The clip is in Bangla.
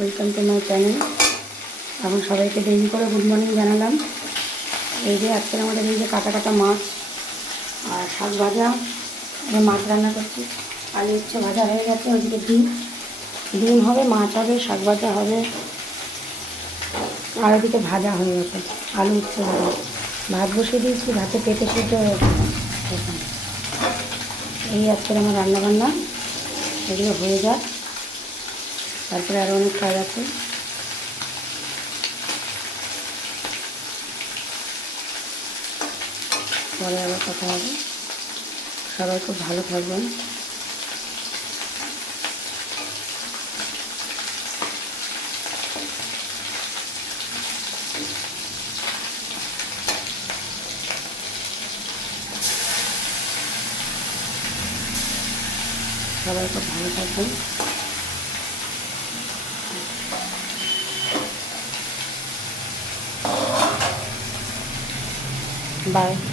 Welcome to my channel. এখন সবাইকে দেরি করে গুড মর্নিং জানালাম। এই যে আজকে আমাদের এই যে কাটা কাটা মাছ আর শাক ভাজা, মাছ রান্না করছি। আলু উচ্ছে ভাজা হয়ে গেছে, ওইদিকে ডিম হবে, মাছ হবে, শাক ভাজা হবে, আর ওদিকে ভাজা হয়ে গেছে আলু উচ্ছে ভাজা। ভাত বসিয়ে দিয়েছি, ভাতে পেঁপে সিদ্ধ হয়ে গেছে। এই আজকের আমার রান্নাবান্না, এগুলো হয়ে যাক, তারপরে আরও অনেক কাজ আছে। পরে আবার কথা হবে। সবাই খুব ভালো থাকবেন। সবাই খুব ভালো থাকবেন। বাই।